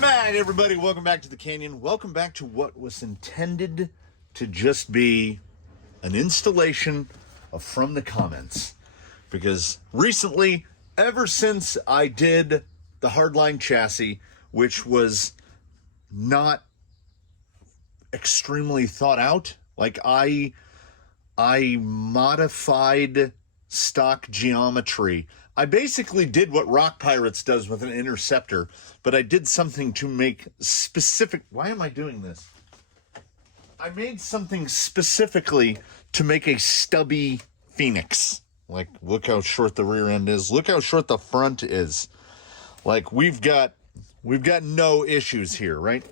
Welcome back, everybody. Welcome back to the Canyon. Welcome back to what was intended to just be an installation of From the Comments. Because recently, ever since I did the hardline chassis, which was not extremely thought out, like I modified stock geometry. I basically did what Rock Pirates does with an interceptor, but I did something to make specific. Why am I doing this? I made something specifically to make a stubby Phoenix. Like, look how short the rear end is. Look how short the front is. Like, we've got no issues here, right?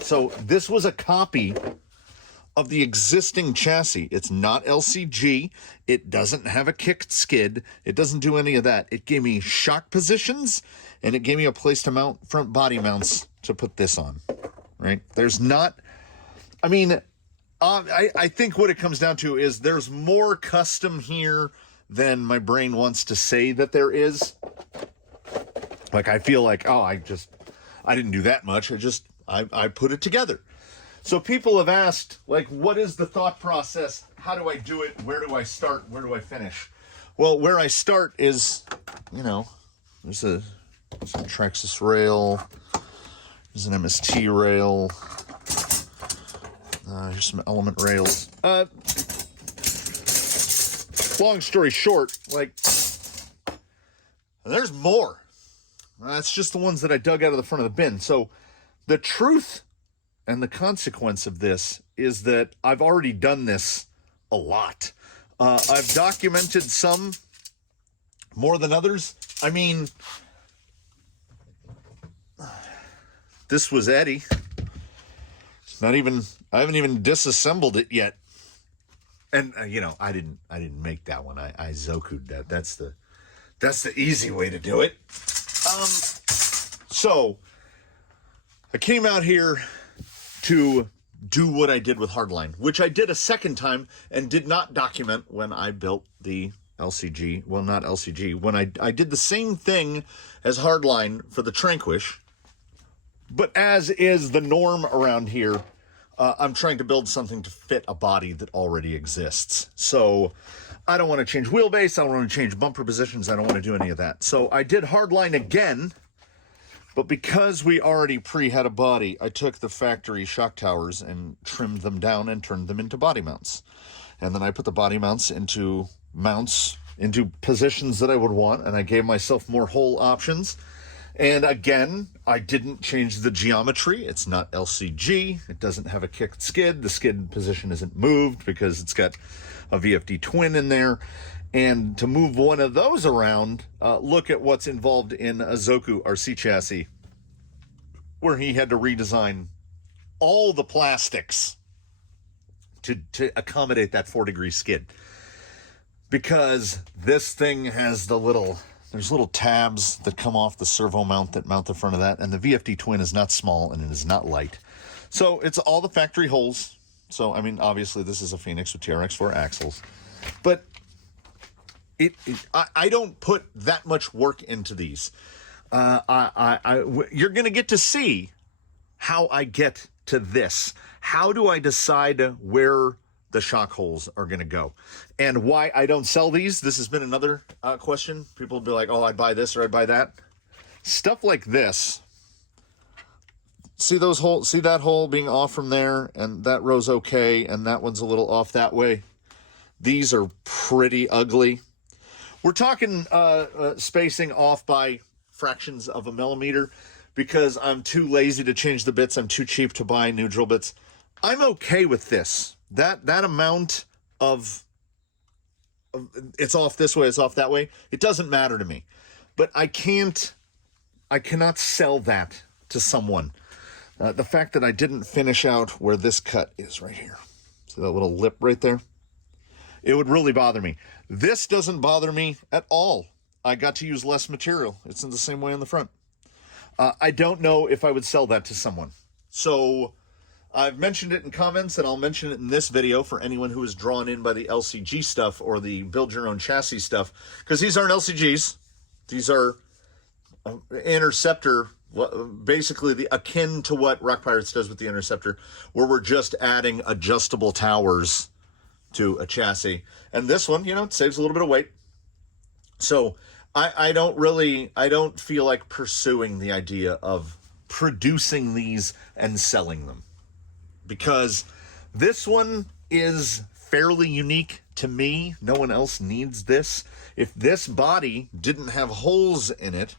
So this was a copy of the existing chassis. It's not LCG. It doesn't have a kicked skid. It doesn't do any of that. It gave me shock positions, and it gave me a place to mount front body mounts to put this on, right? There's not, I mean, I think what it comes down to is there's more custom here than my brain wants to say that there is. Like, I feel like, oh, I didn't do that much. I put it together. So people have asked, like, what is the thought process? How do I do it? Where do I start? Where do I finish? Well, where I start is, you know, there's a Traxxas rail. There's an MST rail. Here's some Element rails. Long story short, like, there's more. That's just the ones that I dug out of the front of the bin. So the truth and the consequence of this is that I've already done this a lot. I've documented some more than others. I mean, this was Eddie. I haven't even disassembled it yet. And you know, I didn't make that one. I Zoku'd that. That's the easy way to do it. So I came out here to do what I did with hardline, which I did a second time and did not document when I built the LCG. Well, not LCG. When I did the same thing as hardline for the Tranquish, but as is the norm around here, I'm trying to build something to fit a body that already exists. So I don't want to change wheelbase. I don't want to change bumper positions. I don't want to do any of that. So I did hardline again. But because we already had a body, I took the factory shock towers and trimmed them down and turned them into body mounts. And then I put the body mounts into positions that I would want, and I gave myself more hole options. And again, I didn't change the geometry. It's not LCG. It doesn't have a kicked skid. The skid position isn't moved because it's got a VFD twin in there. And to move one of those around, look at what's involved in a Zoku RC chassis, where he had to redesign all the plastics to accommodate that 4-degree skid. Because this thing has there's little tabs that come off the servo mount that mount the front of that, and the VFD twin is not small and it is not light. So it's all the factory holes. So, I mean, obviously this is a Phoenix with TRX4 axles, but I don't put that much work into these. You're going to get to see how I get to this. How do I decide where the shock holes are going to go? And why I don't sell these? This has been another question. People will be like, oh, I'd buy this or I'd buy that. Stuff like this. See those holes? See that hole being off from there? And that row's okay. And that one's a little off that way. These are pretty ugly. We're talking spacing off by fractions of a millimeter because I'm too lazy to change the bits. I'm too cheap to buy new drill bits. I'm okay with this. That amount of it's off this way, it's off that way. It doesn't matter to me. But I cannot sell that to someone. The fact that I didn't finish out where this cut is right here. See that little lip right there? It would really bother me. This doesn't bother me at all. I got to use less material. It's in the same way on the front. I don't know if I would sell that to someone. So I've mentioned it in comments, and I'll mention it in this video for anyone who is drawn in by the LCG stuff or the build your own chassis stuff, because these aren't LCGs. These are interceptor basically akin to what Rock Pirates does with the Interceptor, where we're just adding adjustable towers to a chassis. And this one, it saves a little bit of weight. So I don't feel like pursuing the idea of producing these and selling them, because this one is fairly unique to me. No one else needs this. If this body didn't have holes in it,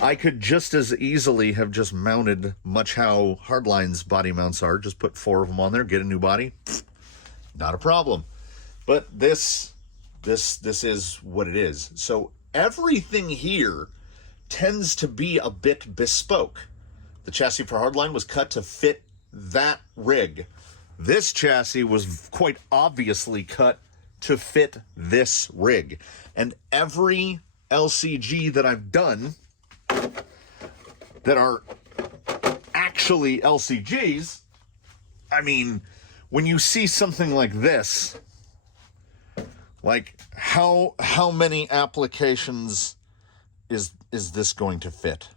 I could just as easily have just mounted much how Hardline's body mounts are. Just put 4 of them on there, get a new body. Not a problem. But this is what it is. So everything here tends to be a bit bespoke. The chassis for Hardline was cut to fit that rig. This chassis was quite obviously cut to fit this rig. And every LCG that I've done that are actually LCGs, I mean, when you see something like this, like how many applications is this going to fit?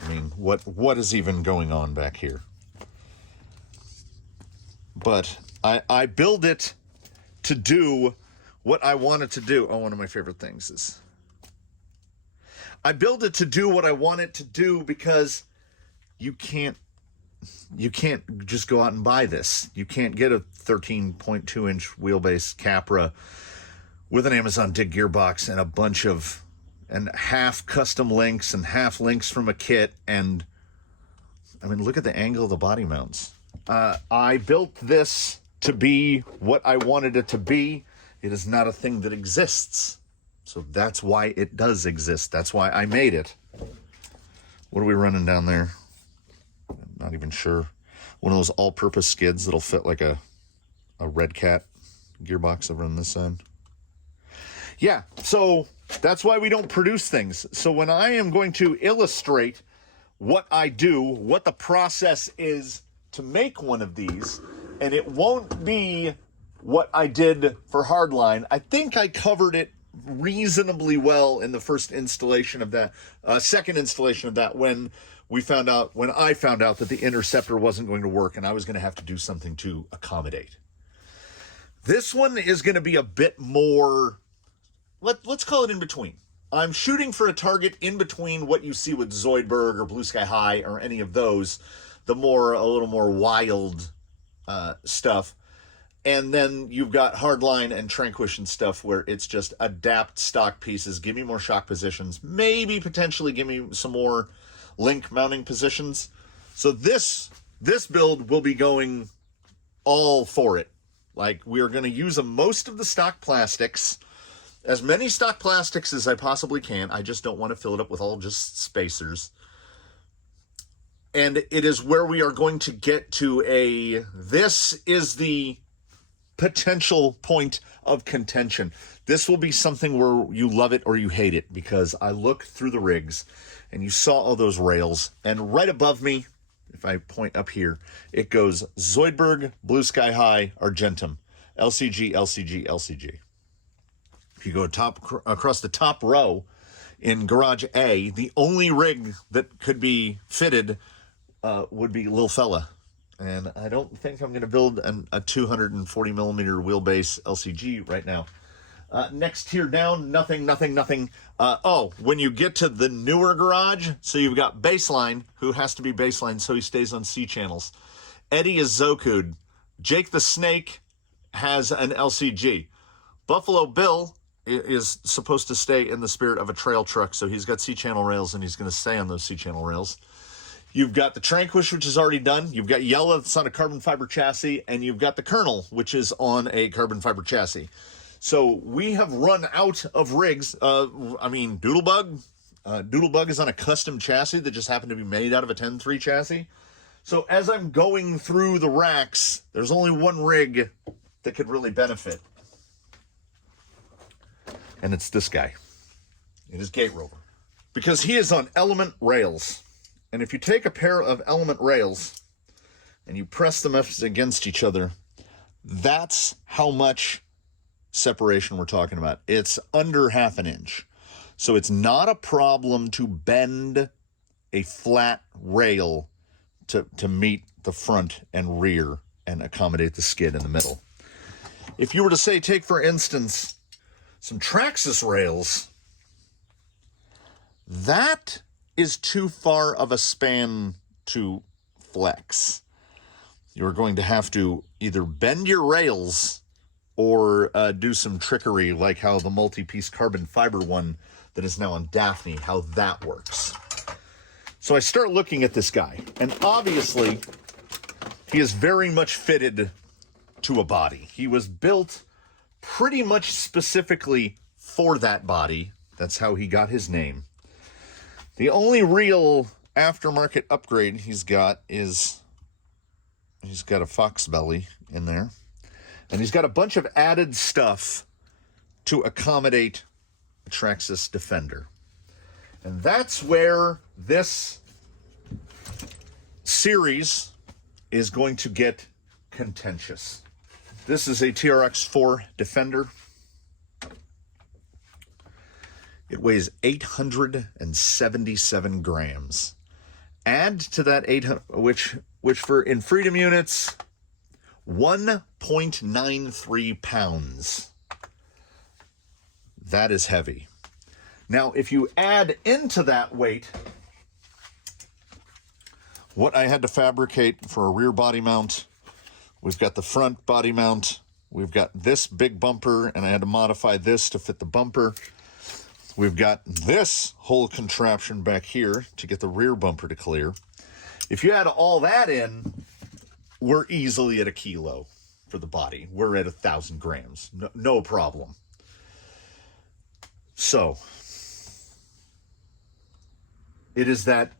I mean, what is even going on back here? But I build it to do what I want it to do. Oh, one of my favorite things is I build it to do what I want it to do, because you can't just go out and buy this. You can't get a 13.2 inch wheelbase Capra with an Amazon Dig gearbox and a bunch of, and half custom links and half links from a kit. And I mean, look at the angle of the body mounts. I built this to be what I wanted it to be. It is not a thing that exists. So that's why it does exist. That's why I made it. What are we running down there? I'm not even sure. One of those all-purpose skids that'll fit like a Red Cat gearbox over on this side. Yeah, so that's why we don't produce things. So when I am going to illustrate what I do, what the process is to make one of these, and it won't be what I did for Hardline. I think I covered it reasonably well in the first installation of that, second installation of that, when I found out that the Interceptor wasn't going to work and I was going to have to do something to accommodate. This one is going to be a bit more, let's call it in between. I'm shooting for a target in between what you see with Zoidberg or Blue Sky High or any of those, a little more wild stuff. And then you've got Hardline and Tranquish and stuff where it's just adapt stock pieces, give me more shock positions, maybe potentially give me some more link mounting positions. So this build will be going all for it. Like, we are going to use most of the stock plastics, as many stock plastics as I possibly can. I just don't want to fill it up with all just spacers. And it is where we are going to get to this is the potential point of contention. This will be something where you love it or you hate it, because I look through the rigs and you saw all those rails, and right above me, if I point up here, it goes Zoidberg, Blue Sky High, Argentum, LCG, LCG, LCG. If you go across the top row in Garage A, the only rig that could be fitted would be Lil Fella. And I don't think I'm going to build a 240 millimeter wheelbase LCG right now. Next tier down, nothing. When you get to the newer garage, so you've got Baseline, who has to be Baseline so he stays on C channels. Eddie is Zokud. Jake the Snake has an LCG. Buffalo Bill is supposed to stay in the spirit of a trail truck, so he's got C channel rails and he's going to stay on those C channel rails. You've got the Tranquish, which is already done. You've got Yella, that's on a carbon fiber chassis. And you've got the Colonel, which is on a carbon fiber chassis. So we have run out of rigs. Doodlebug. Doodlebug is on a custom chassis that just happened to be made out of a 10.3 chassis. So as I'm going through the racks, there's only one rig that could really benefit. And it's this guy. It is Gate Rover. Because he is on element rails. And if you take a pair of element rails and you press them against each other, that's how much separation we're talking about. It's under 1/2 inch. So it's not a problem to bend a flat rail to meet the front and rear and accommodate the skid in the middle. If you were to say, take for instance, some Traxxas rails, that is too far of a span to flex. You're going to have to either bend your rails or do some trickery, like how the multi-piece carbon fiber one that is now on Daphne, how that works. So I start looking at this guy, and obviously he is very much fitted to a body. He was built pretty much specifically for that body. That's how he got his name. The only real aftermarket upgrade he's got is he's got a fox belly in there, and he's got a bunch of added stuff to accommodate a Traxxas Defender. And that's where this series is going to get contentious. This is a TRX-4 Defender. It weighs 877 grams. Add to that 800, which for in Freedom units, 1.93 pounds. That is heavy. Now, if you add into that weight what I had to fabricate for a rear body mount, we've got the front body mount, we've got this big bumper, and I had to modify this to fit the bumper. We've got this whole contraption back here to get the rear bumper to clear. If you add all that in, we're easily at 1 kilo for the body. We're at 1,000 grams, no problem. So it is that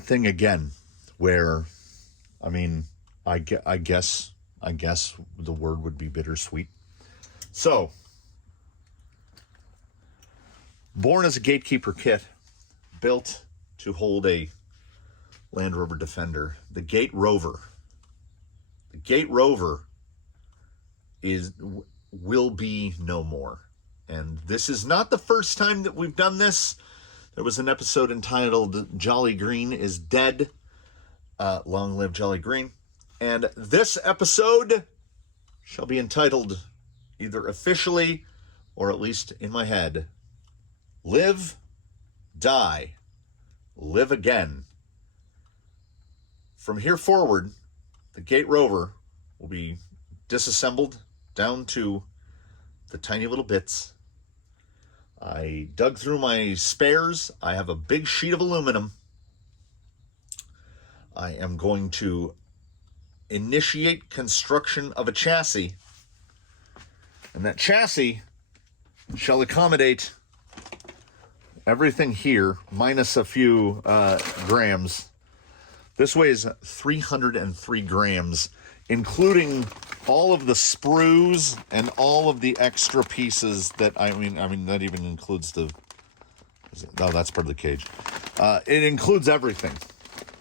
thing again where, I mean, I guess the word would be bittersweet. So, born as a gatekeeper kit, built to hold a Land Rover Defender, the Gate Rover. The Gate Rover will be no more. And this is not the first time that we've done this. There was an episode entitled Jolly Green is Dead. Long live Jolly Green. And this episode shall be entitled, either officially or at least in my head, Live, Die, Live Again. From here forward, the Gate Rover will be disassembled down to the tiny little bits. I dug through my spares. I have a big sheet of aluminum. I am going to initiate construction of a chassis. And that chassis shall accommodate everything here, minus a few grams. This weighs 303 grams, including all of the sprues and all of the extra pieces that, I mean, that even includes that's part of the cage. It includes everything.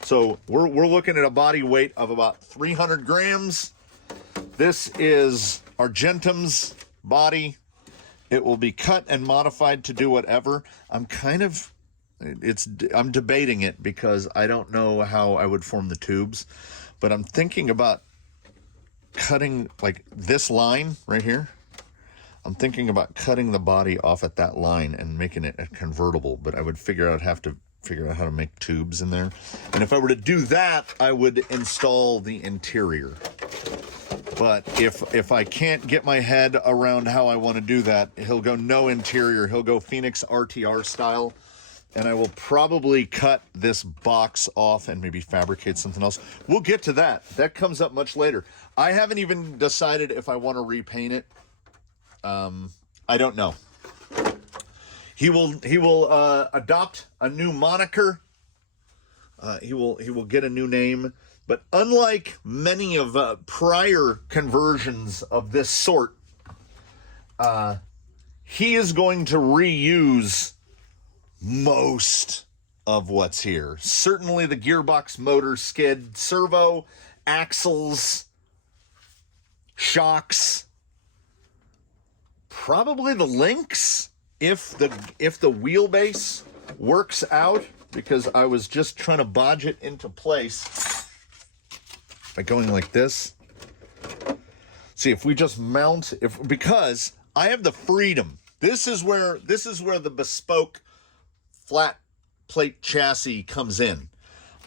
So we're looking at a body weight of about 300 grams. This is Argentum's body. It will be cut and modified to do whatever. I'm debating it because I don't know how I would form the tubes, but I'm thinking about cutting like this line right here. I'm thinking about cutting the body off at that line and making it a convertible, but I would have to figure out how to make tubes in there. And if I were to do that, I would install the interior. But if I can't get my head around how I want to do that, he'll go no interior. He'll go Phoenix RTR style. And I will probably cut this box off and maybe fabricate something else. We'll get to that. That comes up much later. I haven't even decided if I want to repaint it. I don't know. He will adopt a new moniker. He will get a new name. But unlike many of prior conversions of this sort, he is going to reuse most of what's here. Certainly the gearbox, motor, skid, servo, axles, shocks, probably the links if the wheelbase works out. because I was just trying to bodge it into place by going like this. See, if we just mount, because I have the freedom. This is where the bespoke flat plate chassis comes in.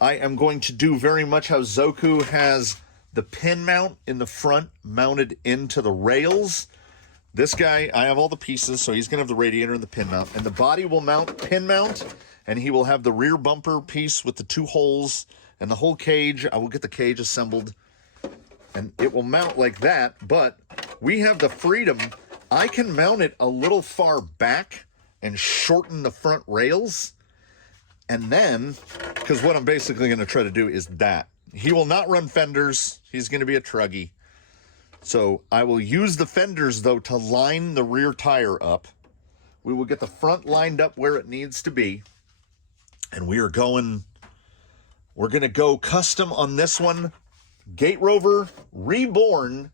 I am going to do very much how Zoku has the pin mount in the front mounted into the rails. This guy, I have all the pieces, so he's going to have the radiator and the pin mount. And the body will mount pin mount, and he will have the rear bumper piece with the 2 holes and the whole cage. I will get the cage assembled, and it will mount like that. But we have the freedom. I can mount it a little far back and shorten the front rails. And then, because what I'm basically going to try to do is that. He will not run fenders. He's going to be a truggy. So I will use the fenders, though, to line the rear tire up. We will get the front lined up where it needs to be. And we're going to go custom on this one. Gate Rover reborn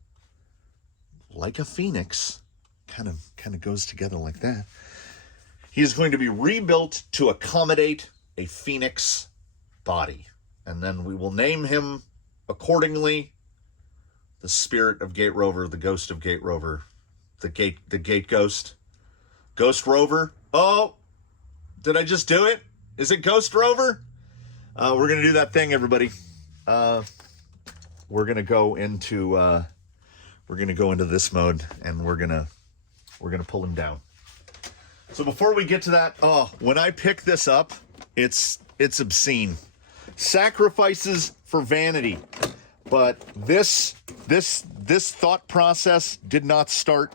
like a phoenix. Kind of goes together like that. He is going to be rebuilt to accommodate a phoenix body. And then we will name him accordingly. The spirit of Gate Rover, the ghost of Gate Rover, the gate ghost. Ghost Rover. Oh, did I just do it? Is it Ghost Rover? We're going to do that thing, everybody. We're going to go into this mode, and we're going to pull him down. So before we get to that, when I pick this up, it's obscene. Sacrifices for vanity. But this thought process did not start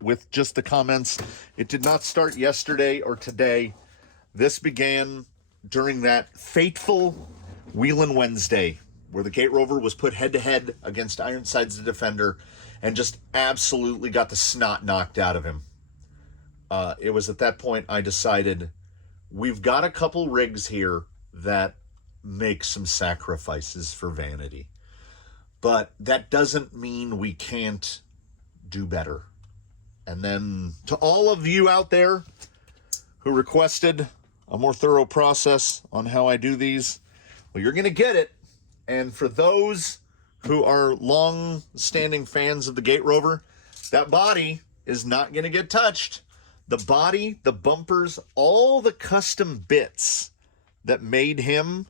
with just the comments. It did not start yesterday or today. This began during that fateful Wheelin' Wednesday, where the Gate Rover was put head-to-head against Ironsides the Defender and just absolutely got the snot knocked out of him. It was at that point I decided, we've got a couple rigs here that make some sacrifices for vanity. But that doesn't mean we can't do better. And then to all of you out there who requested a more thorough process on how I do these, well, you're going to get it. And for those who are long-standing fans of the Gate Rover, that body is not going to get touched. The body, the bumpers, all the custom bits that made him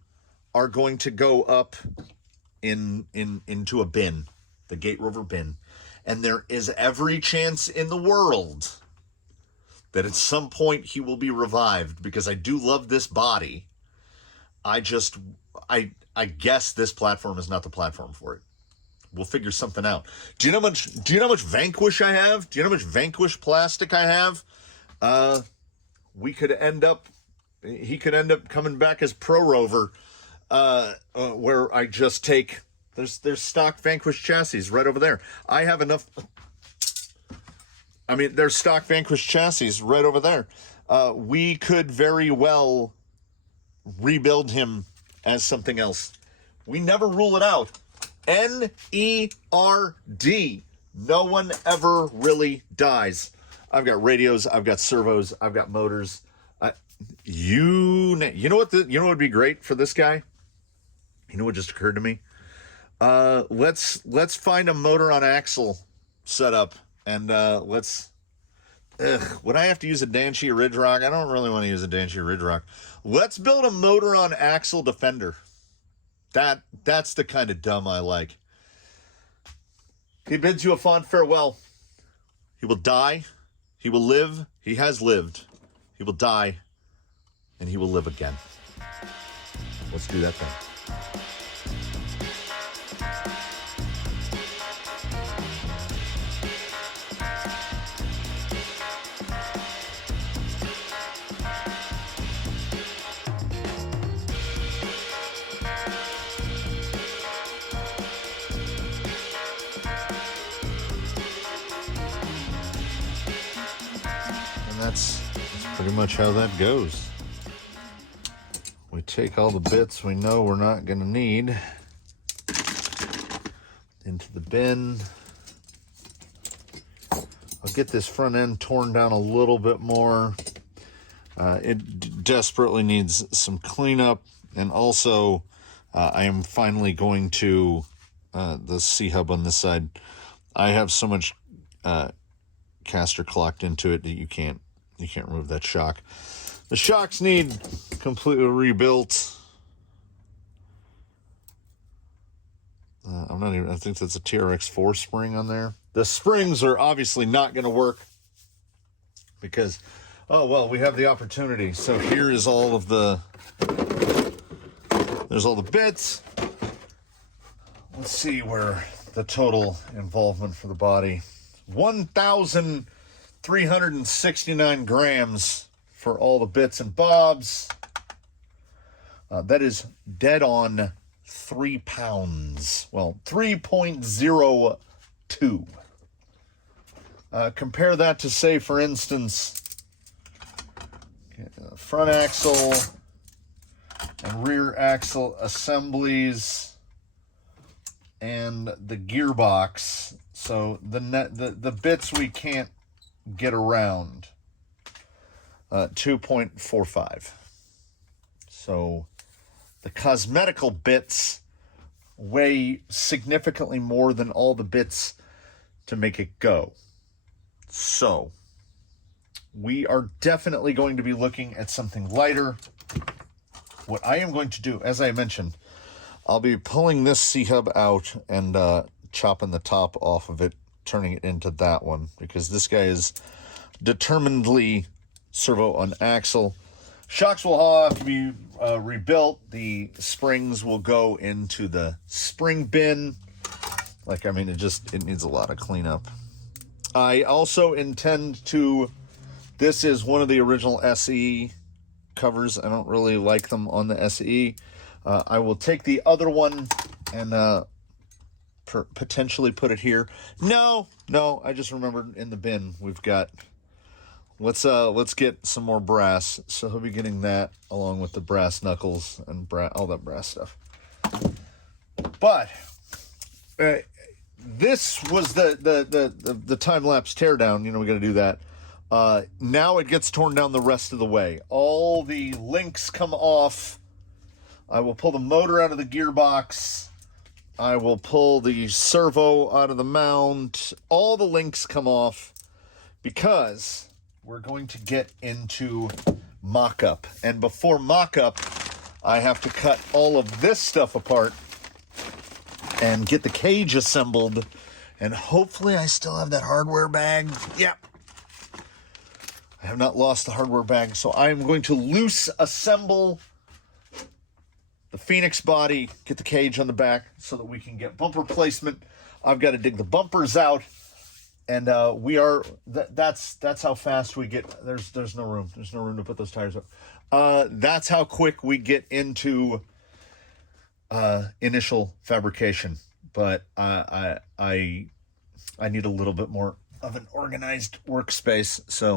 are going to go up into a bin, the Gate Rover bin. And there is every chance in the world that at some point he will be revived, because I do love this body. I guess this platform is not the platform for it. We'll figure something out. Do you know how much Vanquish I have? Do you know how much Vanquish plastic I have? He could end up coming back as Pro Rover, where I just take, there's stock Vanquish chassis right over there. I have enough. I mean, there's stock Vanquish chassis right over there. We could very well rebuild him as something else. We never rule it out. NERD. No one ever really dies. I've got radios, I've got servos, I've got motors. You know what would be great for this guy? You know what just occurred to me? Let's find a motor on axle setup, and would I have to use a Danchi Ridge Rock? I don't really want to use a Danchi Ridge Rock. Let's build a motor on axle Defender. That's the kind of dumb I like. He bids you a fond farewell. He will die. He will live. He has lived. He will die. And he will live again. Let's do that thing. That's pretty much how that goes. We take all the bits we know we're not going to need into the bin. I'll get this front end torn down a little bit more. It desperately needs some cleanup, and also I am finally going to the C-hub on this side. I have so much caster clocked into it that you can't remove that shock. The shocks need completely rebuilt. I think that's a TRX4 spring on there. The springs are obviously not going to work because, oh, well, we have the opportunity. So here is all of the, there's all the bits. Let's see where the total involvement for the body. 1,369 grams for all the bits and bobs. That is dead on 3 pounds. Well, 3.02. Compare that to, say, for instance, front axle and rear axle assemblies and the gearbox. So the bits we can't get around. 2.45. So the cosmetical bits weigh significantly more than all the bits to make it go. So we are definitely going to be looking at something lighter. What I am going to do, as I mentioned, I'll be pulling this C-hub out and chopping the top off of it, turning it into that one, because this guy is determinedly servo on axle. Shocks will have to be rebuilt. The springs will go into the spring bin. Like, I mean, it needs a lot of cleanup. I also intend to, this is one of the original SE covers. I don't really like them on the SE. I will take the other one and potentially put it here. No, I just remembered in the bin we've got, let's get some more brass. So he'll be getting that along with the brass knuckles and all that brass stuff. But this was the time-lapse teardown. You know, we got to do that. Now it gets torn down the rest of the way. All the links come off. I will pull the motor out of the gearbox. I will pull the servo out of the mount. All the links come off because we're going to get into mock-up. And before mock-up, I have to cut all of this stuff apart and get the cage assembled. And hopefully I still have that hardware bag. Yep. I have not lost the hardware bag. So I'm going to loose assemble the Phoenix body, get the cage on the back so that we can get bumper placement. I've got to dig the bumpers out. And we are, that's how fast we get. There's no room. There's no room to put those tires up. That's how quick we get into initial fabrication. But I need a little bit more of an organized workspace. So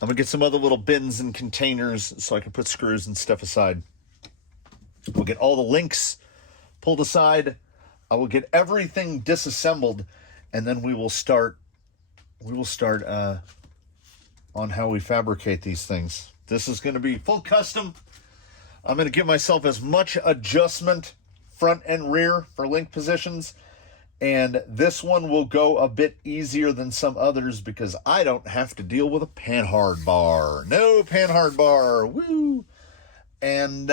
I'm gonna get some other little bins and containers so I can put screws and stuff aside. We'll get all the links pulled aside. I will get everything disassembled, and then we will start on how we fabricate these things. This is going to be full custom. I'm going to give myself as much adjustment front and rear for link positions, and this one will go a bit easier than some others because I don't have to deal with a panhard bar. No panhard bar. Woo! And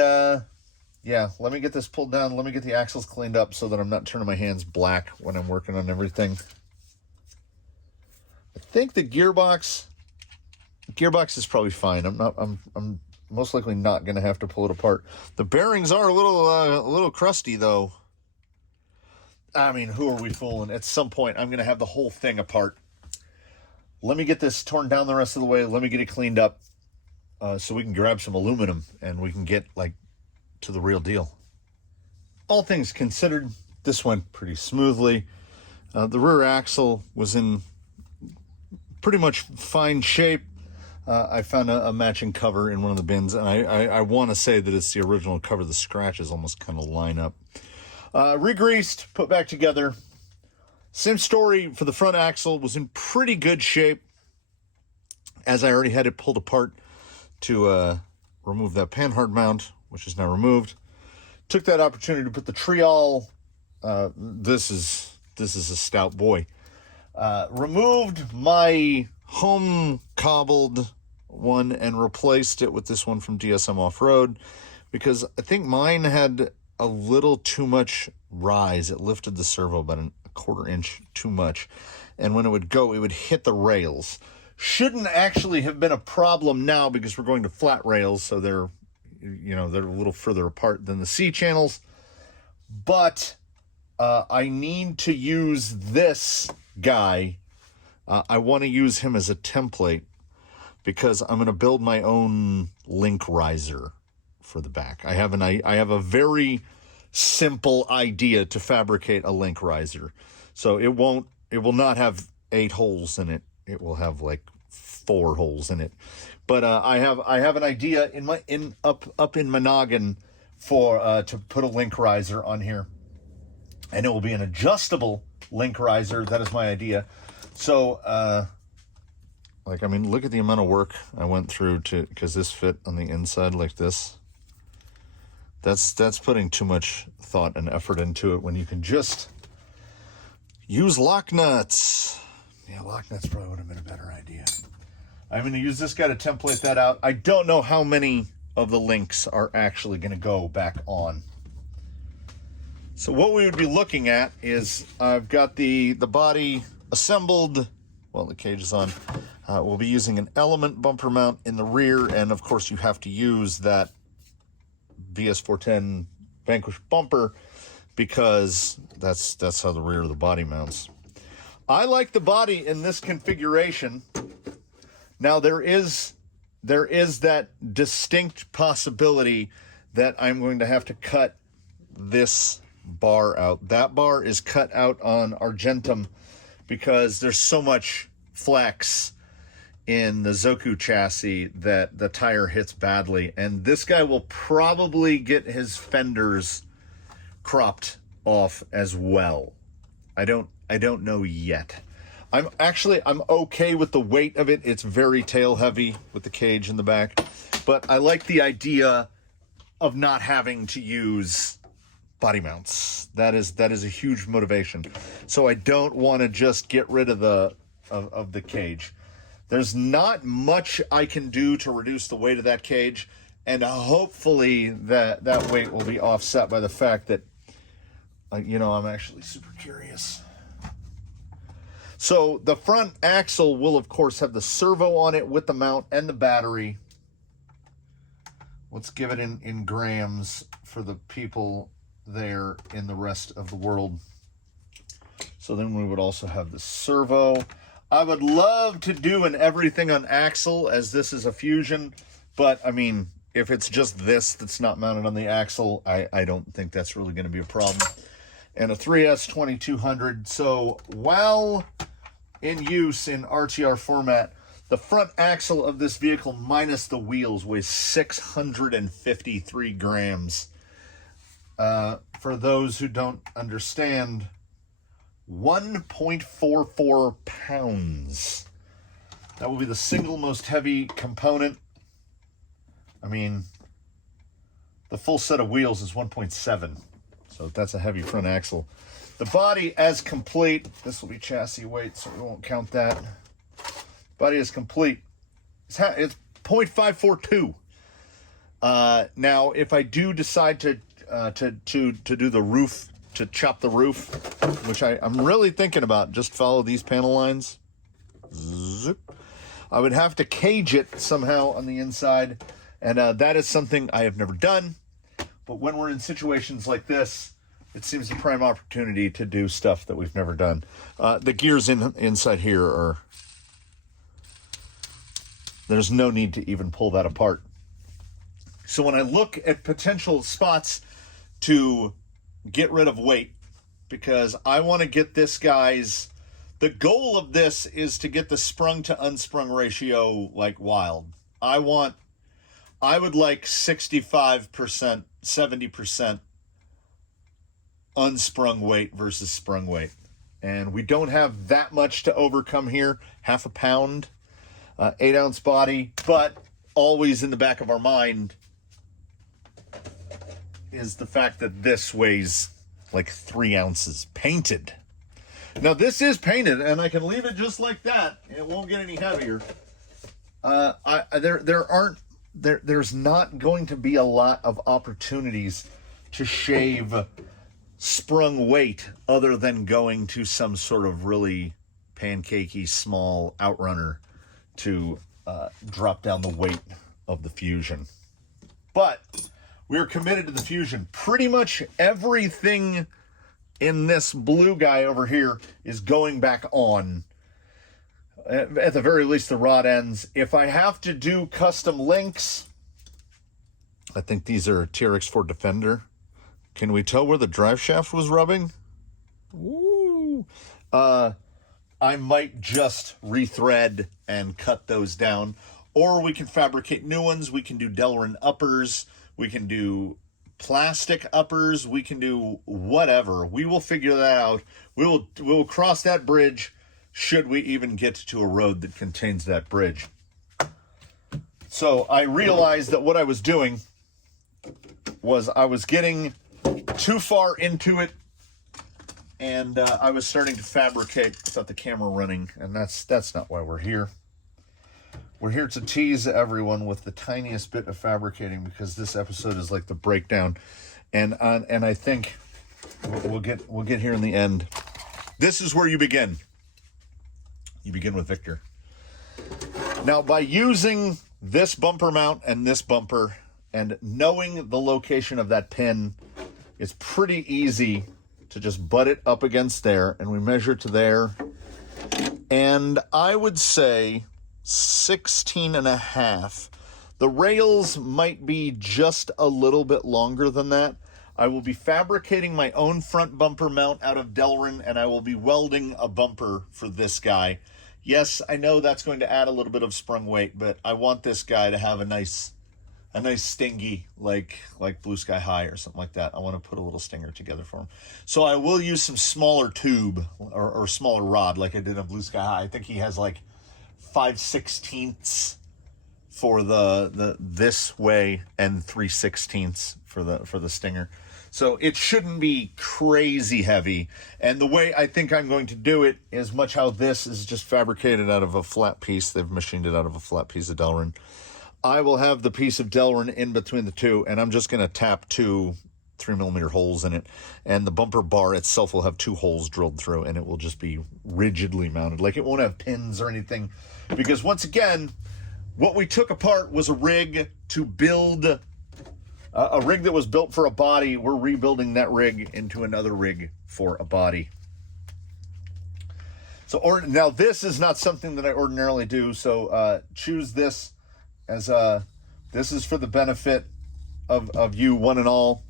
yeah, let me get this pulled down. Let me get the axles cleaned up so that I'm not turning my hands black when I'm working on everything. I think the gearbox is probably fine. I'm most likely not going to have to pull it apart. The bearings are a little crusty though. I mean, who are we fooling? At some point, I'm going to have the whole thing apart. Let me get this torn down the rest of the way. Let me get it cleaned up so we can grab some aluminum and we can get like to the real deal. All things considered, this went pretty smoothly. The rear axle was in pretty much fine shape. I found a matching cover in one of the bins, and I want to say that it's the original cover. The scratches almost kind of line up. Re-greased, put back together. Same story for the front axle. Was in pretty good shape as I already had it pulled apart. to remove that panhard mount, which is now removed. Took that opportunity to put the Trial, this is a stout boy. Removed my home cobbled one and replaced it with this one from DSM Off-Road, because I think mine had a little too much rise. It lifted the servo about a quarter inch too much, and when it would go, it would hit the rails. Shouldn't actually have been a problem now, because we're going to flat rails, so they're a little further apart than the C channels. But I need to use this guy. I want to use him as a template, because I'm going to build my own link riser for the back. I have a very simple idea to fabricate a link riser. So it will not have 8 holes in it. It will have like 4 holes in it. But I have an idea up in my noggin for to put a link riser on here, and it will be an adjustable link riser. That is my idea. So look at the amount of work I went through because this fit on the inside like this. That's putting too much thought and effort into it when you can just use lock nuts. Yeah, lock nuts probably would have been a better idea. I'm going to use this guy to template that out. I don't know how many of the links are actually going to go back on. So what we would be looking at is I've got the body assembled. Well, the cage is on. We'll be using an element bumper mount in the rear, and of course you have to use that VS410 Vanquish bumper, because that's how the rear of the body mounts. I like the body in this configuration. Now there is that distinct possibility that I'm going to have to cut this bar out. That bar is cut out on Argentum because there's so much flex in the Zoku chassis that the tire hits badly, and this guy will probably get his fenders cropped off as well. I don't know yet. I'm okay with the weight of it. It's very tail heavy with the cage in the back, but I like the idea of not having to use body mounts. That is a huge motivation. So I don't want to just get rid of the cage. There's not much I can do to reduce the weight of that cage, and hopefully that weight will be offset by the fact that I'm actually super curious. So the front axle will, of course, have the servo on it with the mount and the battery. Let's give it in grams for the people there in the rest of the world. So then we would also have the servo. I would love to do an everything on axle, as this is a Fusion, but I mean, if it's just this that's not mounted on the axle, I don't think that's really going to be a problem. And a 3S 2200. So while in use in RTR format, the front axle of this vehicle minus the wheels weighs 653 grams. For those who don't understand, 1.44 pounds. That will be the single most heavy component. I mean, the full set of wheels is 1.7. So that's a heavy front axle. The body as complete, this will be chassis weight, so we won't count that. Body is complete. It's 0.542. Now, if I do decide to do the roof, to chop the roof, which I'm really thinking about, just follow these panel lines. Zip. I would have to cage it somehow on the inside, and that is something I have never done. But when we're in situations like this, it seems a prime opportunity to do stuff that we've never done. The gears inside here are... There's no need to even pull that apart. So when I look at potential spots to get rid of weight, because I want to get this guy's... The goal of this is to get the sprung to unsprung ratio like wild. I would like 65%, 70% unsprung weight versus sprung weight. And we don't have that much to overcome here. Half a pound, 8-ounce body. But always in the back of our mind is the fact that this weighs like 3 ounces painted. Now this is painted, and I can leave it just like that. It won't get any heavier. There's not going to be a lot of opportunities to shave sprung weight other than going to some sort of really pancakey small outrunner to drop down the weight of the Fusion. But we're committed to the Fusion. Pretty much everything in this blue guy over here is going back on. At the very least, the rod ends. If I have to do custom links, I think these are TRX4 Defender. Can we tell where the drive shaft was rubbing? Ooh. I might just rethread and cut those down. Or we can fabricate new ones. We can do Delrin uppers. We can do plastic uppers. We can do whatever. We will figure that out. We will cross that bridge should we even get to a road that contains that bridge. So I realized that what I was doing was I was getting too far into it, and I was starting to fabricate without the camera running, and that's not why we're here. We're here to tease everyone with the tiniest bit of fabricating, because this episode is like the breakdown, and I think we'll get here in the end. This is where you begin. You begin with Victor. Now, by using this bumper mount and this bumper, and knowing the location of that pin, it's pretty easy to just butt it up against there, and we measure to there. And I would say 16.5. The rails might be just a little bit longer than that. I will be fabricating my own front bumper mount out of Delrin, and I will be welding a bumper for this guy. Yes, I know that's going to add a little bit of sprung weight, but I want this guy to have a nice stingy, like Blue Sky High or something like that. I want to put a little stinger together for him. So I will use some smaller tube or smaller rod like I did on Blue Sky High. I think he has like 5/16 for the this way and 3/16 for the stinger. So it shouldn't be crazy heavy. And the way I think I'm going to do it is much how this is just fabricated out of a flat piece. They've machined it out of a flat piece of Delrin. I will have the piece of Delrin in between the two, and I'm just going to tap 2 3mm holes in it. And the bumper bar itself will have 2 holes drilled through, and it will just be rigidly mounted. Like, it won't have pins or anything. Because once again, what we took apart was a rig to build a rig that was built for a body. We're rebuilding that rig into another rig for a body. So, now this is not something that I ordinarily do. So choose this as this is for the benefit of you one and all.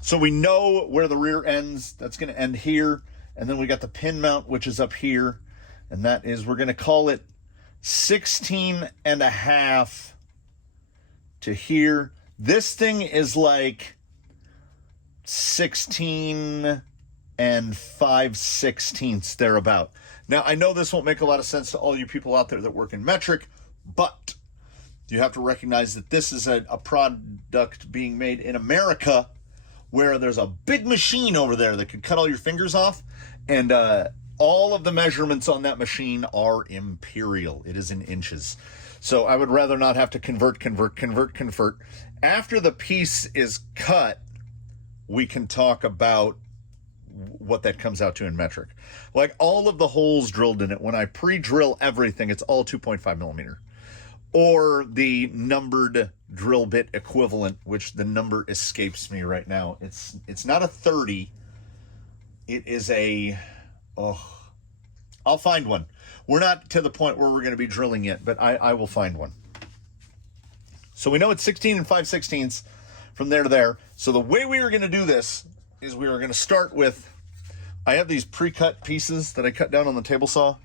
So we know where the rear ends. That's going to end here. And then we got the pin mount, which is up here. And that is, we're going to call it 16.5 to here. This thing is like 16 and 5/16 thereabout. Now, I know this won't make a lot of sense to all you people out there that work in metric, but you have to recognize that this is a product being made in America, where there's a big machine over there that could cut all your fingers off, and all of the measurements on that machine are imperial. It is in inches. So I would rather not have to convert. After the piece is cut, we can talk about what that comes out to in metric. Like, all of the holes drilled in it, when I pre-drill everything, it's all 2.5mm. Or the numbered drill bit equivalent, which the number escapes me right now. It's not a 30. It is a... I'll find one. We're not to the point where we're going to be drilling yet, but I will find one. So we know it's 16 and 5/16 from there to there. So the way we are going to do this is we are going to start with, I have these pre-cut pieces that I cut down on the table saw,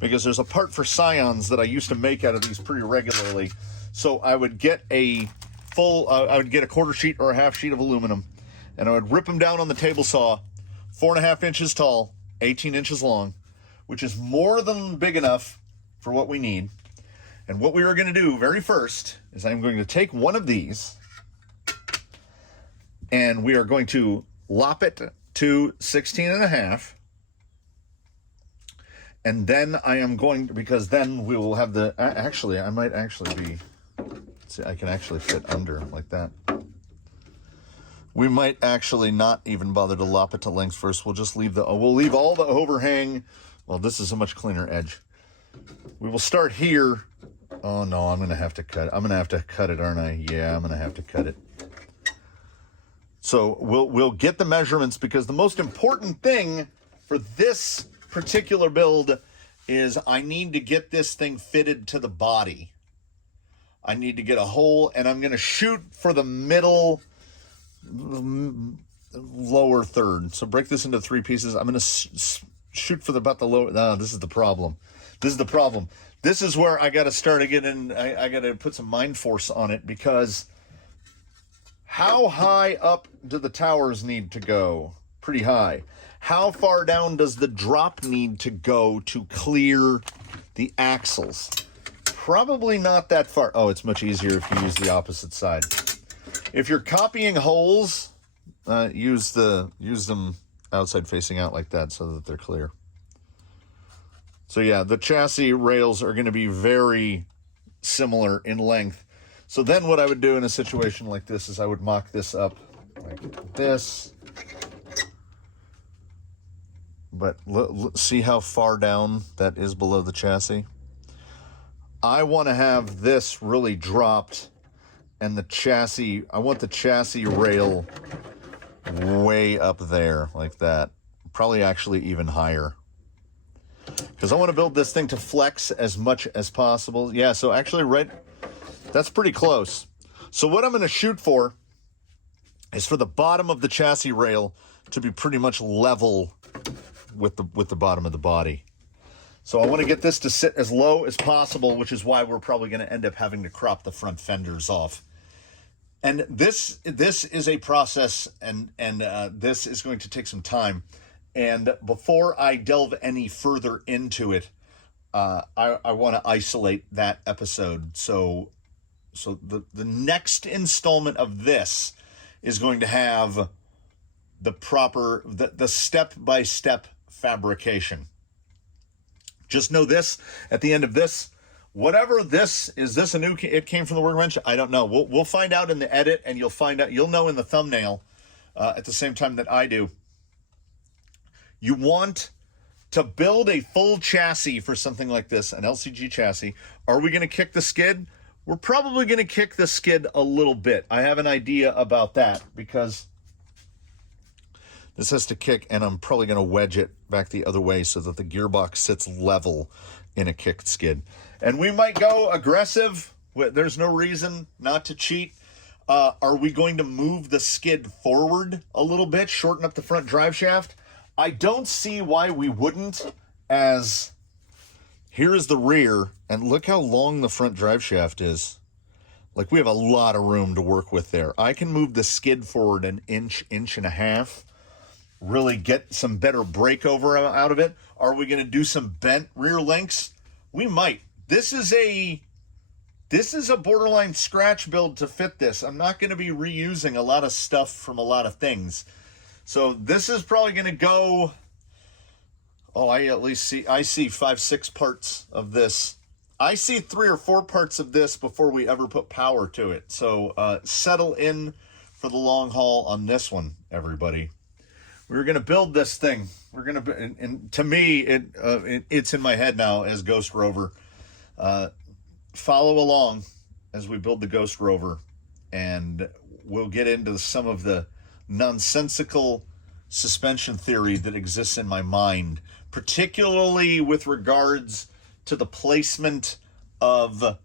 because there's a part for Scions that I used to make out of these pretty regularly. So I would get a I would get a 1/4 sheet or a 1/2 sheet of aluminum, and I would rip them down on the table saw, 4.5 inches tall, 18 inches long, which is more than big enough for what we need. And what we are going to do very first is I'm going to take one of these and we are going to lop it to 16.5. And then I am going to, because then we will have the, actually, I might actually be, see, I can actually fit under like that. We might actually not even bother to lop it to length first. We'll just leave we'll leave all the overhang. Well, this is a much cleaner edge. We will start here. Oh no, I'm going to have to cut it. I'm going to have to cut it, aren't I? Yeah, I'm going to have to cut it. So we'll get the measurements, because the most important thing for this particular build is I need to get this thing fitted to the body. I need to get a hole, and I'm going to shoot for the middle lower third. So break this into 3 pieces. I'm going to shoot for about the lower. No, this is the problem. This is the problem. This is where I got to start again, and I got to put some mind force on it, because how high up do the towers need to go? Pretty high. How far down does the drop need to go to clear the axles? Probably not that far. Oh, it's much easier if you use the opposite side. If you're copying holes, use them outside facing out like that so that they're clear. So yeah, the chassis rails are going to be very similar in length. So then what I would do in a situation like this is I would mock this up like this. But see how far down that is below the chassis? I want to have this really dropped, and the chassis, I want the chassis rail way up there like that. Probably actually even higher. Because I want to build this thing to flex as much as possible. Yeah, so actually that's pretty close. So what I'm going to shoot for is for the bottom of the chassis rail to be pretty much level with the bottom of the body. So I want to get this to sit as low as possible, which is why we're probably going to end up having to crop the front fenders off. And this is a process, and this is going to take some time. And before I delve any further into it, I want to isolate that episode. So the next installment of this is going to have the proper, the step-by-step fabrication. Just know this, at the end of this, whatever this, is this a new, it came from the workbench? I don't know. We'll find out in the edit, and you'll know in the thumbnail at the same time that I do. You want to build a full chassis for something like this, an LCG chassis. Are we going to kick the skid? We're probably going to kick the skid a little bit. I have an idea about that, because this has to kick, and I'm probably going to wedge it back the other way so that the gearbox sits level in a kicked skid. And we might go aggressive. There's no reason not to cheat. Are we going to move the skid forward a little bit, shorten up the front drive shaft? I don't see why we wouldn't, as here is the rear, and look how long the front drive shaft is. Like, we have a lot of room to work with there. I can move the skid forward an inch and a half, really get some better breakover out of it. Are we going to do some bent rear links? We might. This is a borderline scratch build to fit this. I'm not going to be reusing a lot of stuff from a lot of things. So this is probably going to go, I see 5-6 parts of this. I see 3 or 4 parts of this before we ever put power to it. So settle in for the long haul on this one, everybody. We're going to build this thing. We're going to, and to me, it's in my head now as Ghost Rover. Follow along as we build the Ghost Rover, and we'll get into some of the nonsensical suspension theory that exists in my mind, particularly with regards to the placement of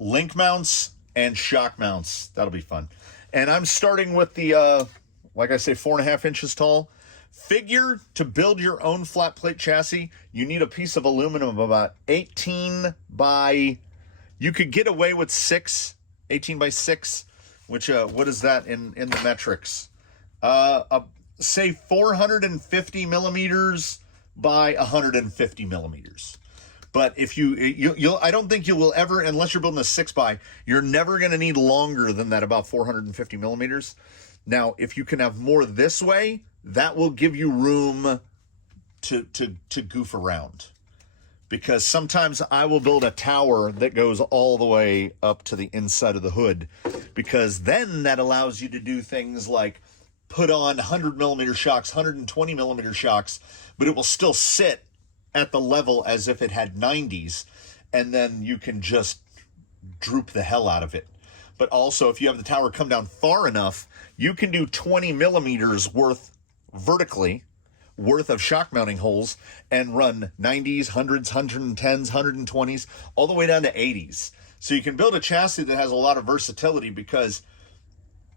link mounts and shock mounts. That'll be fun. And I'm starting with the, like I say, 4.5 inches tall. Figure to build your own flat plate chassis, you need a piece of aluminum of about 18 by, you could get away with 18 by 6, which, what is that in the metrics? Say 450 millimeters by 150 millimeters. But if you'll, I don't think you will ever, unless you're building a 6x, you're never going to need longer than that, about 450 millimeters. Now, if you can have more this way, that will give you room to goof around. Because sometimes I will build a tower that goes all the way up to the inside of the hood, because then that allows you to do things like put on 100 millimeter shocks, 120 millimeter shocks, but it will still sit at the level as if it had 90s, and then you can just droop the hell out of it. But also, if you have the tower come down far enough, you can do 20 millimeters worth vertically worth of shock mounting holes and run 90s, 100s, 110s, 120s, all the way down to 80s. So you can build a chassis that has a lot of versatility, because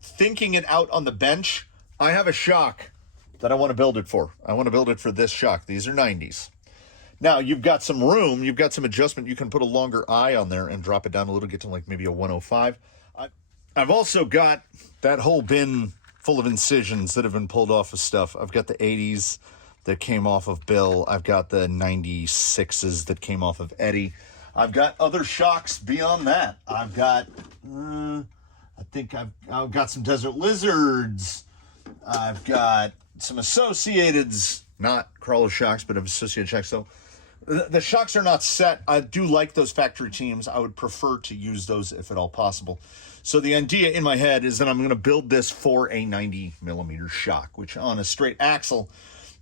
thinking it out on the bench, I have a shock that I want to build it for. I want to build it for this shock. These are 90s. Now, you've got some room, you've got some adjustment. You can put a longer eye on there and drop it down a little, get to like maybe a 105. I've also got that whole bin full of incisions that have been pulled off of stuff. I've got the 80s that came off of Bill. I've got the 96s that came off of Eddie. I've got other shocks beyond that. I've got, I think I've got some Desert Lizards. I've got some Associateds, not crawler shocks, but Associated shocks. So the shocks are not set. I do like those factory teams. I would prefer to use those if at all possible. So the idea in my head is that I'm going to build this for a 90 millimeter shock, which on a straight axle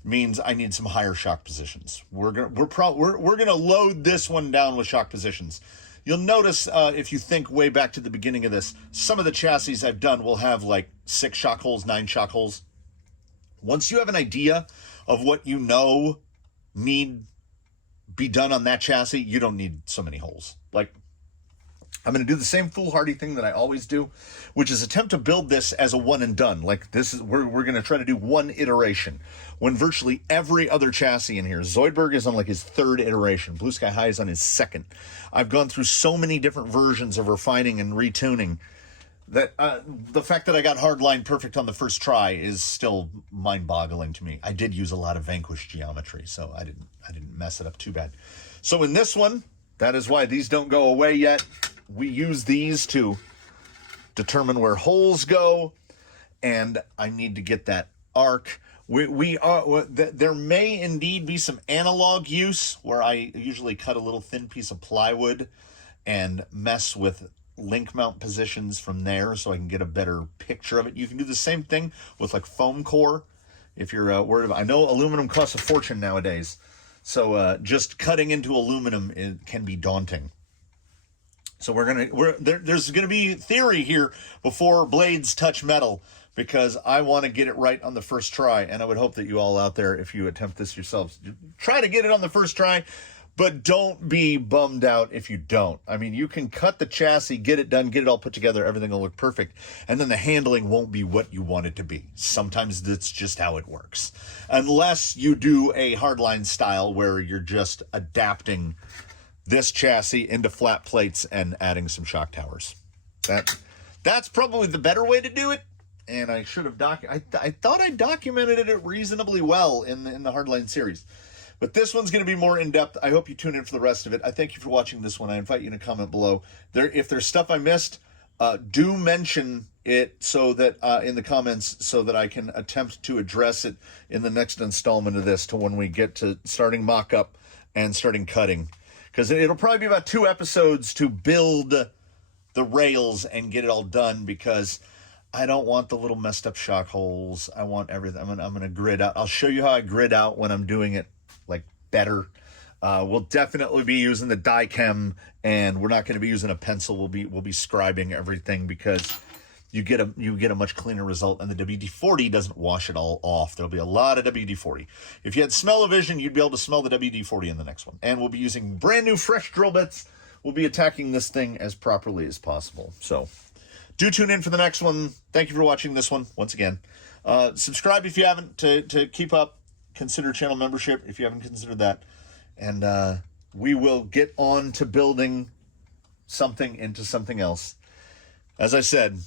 means I need some higher shock positions. We're gonna load this one down with shock positions. You'll notice if you think way back to the beginning of this, some of the chassis I've done will have like 6 shock holes, 9 shock holes. Once you have an idea of what you know need be done on that chassis, you don't need so many holes. Like, I'm going to do the same foolhardy thing that I always do, which is attempt to build this as a one and done. Like this is, we're going to try to do one iteration, when virtually every other chassis in here, Zoidberg is on like his 3rd iteration, Blue Sky High is on his 2nd. I've gone through so many different versions of refining and retuning that the fact that I got hardline perfect on the first try is still mind-boggling to me. I did use a lot of Vanquish geometry, so I didn't mess it up too bad. So in this one, that is why these don't go away yet. We use these to determine where holes go, and I need to get that arc. There may indeed be some analog use, where I usually cut a little thin piece of plywood and mess with link mount positions from there so I can get a better picture of it. You can do the same thing with like foam core if you're worried about. I know aluminum costs a fortune nowadays, so just cutting into aluminum can be daunting. So there's gonna be theory here before blades touch metal, because I want to get it right on the first try, and I would hope that you all out there, if you attempt this yourselves, try to get it on the first try, but don't be bummed out if you don't. I mean, you can cut the chassis, get it done, get it all put together, everything will look perfect, and then the handling won't be what you want it to be. Sometimes that's just how it works. Unless you do a hardline style where you're just adapting this chassis into flat plates and adding some shock towers. That's probably the better way to do it. And I should have I thought I documented it reasonably well in the Hardline series. But this one's going to be more in-depth. I hope you tune in for the rest of it. I thank you for watching this one. I invite you to comment below. If there's stuff I missed, do mention it so that in the comments, so that I can attempt to address it in the next installment of this, to when we get to starting mock-up and starting cutting. Because it'll probably be about 2 episodes to build the rails and get it all done, because I don't want the little messed up shock holes. I want everything. I'm gonna grid out. I'll show you how I grid out when I'm doing it like better. We'll definitely be using the die chem, and we're not going to be using a pencil. We'll be scribing everything, because you get a much cleaner result, and the WD-40 doesn't wash it all off. There'll be a lot of WD-40. If you had smell-o-vision, you'd be able to smell the WD-40 in the next one. And we'll be using brand new fresh drill bits. We'll be attacking this thing as properly as possible. So do tune in for the next one. Thank you for watching this one once again. Subscribe if you haven't, to keep up. Consider channel membership if you haven't considered that. And we will get on to building something into something else. As I said,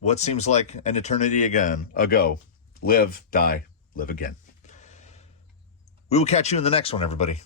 what seems like an eternity ago, live, die, live again. We will catch you in the next one, everybody.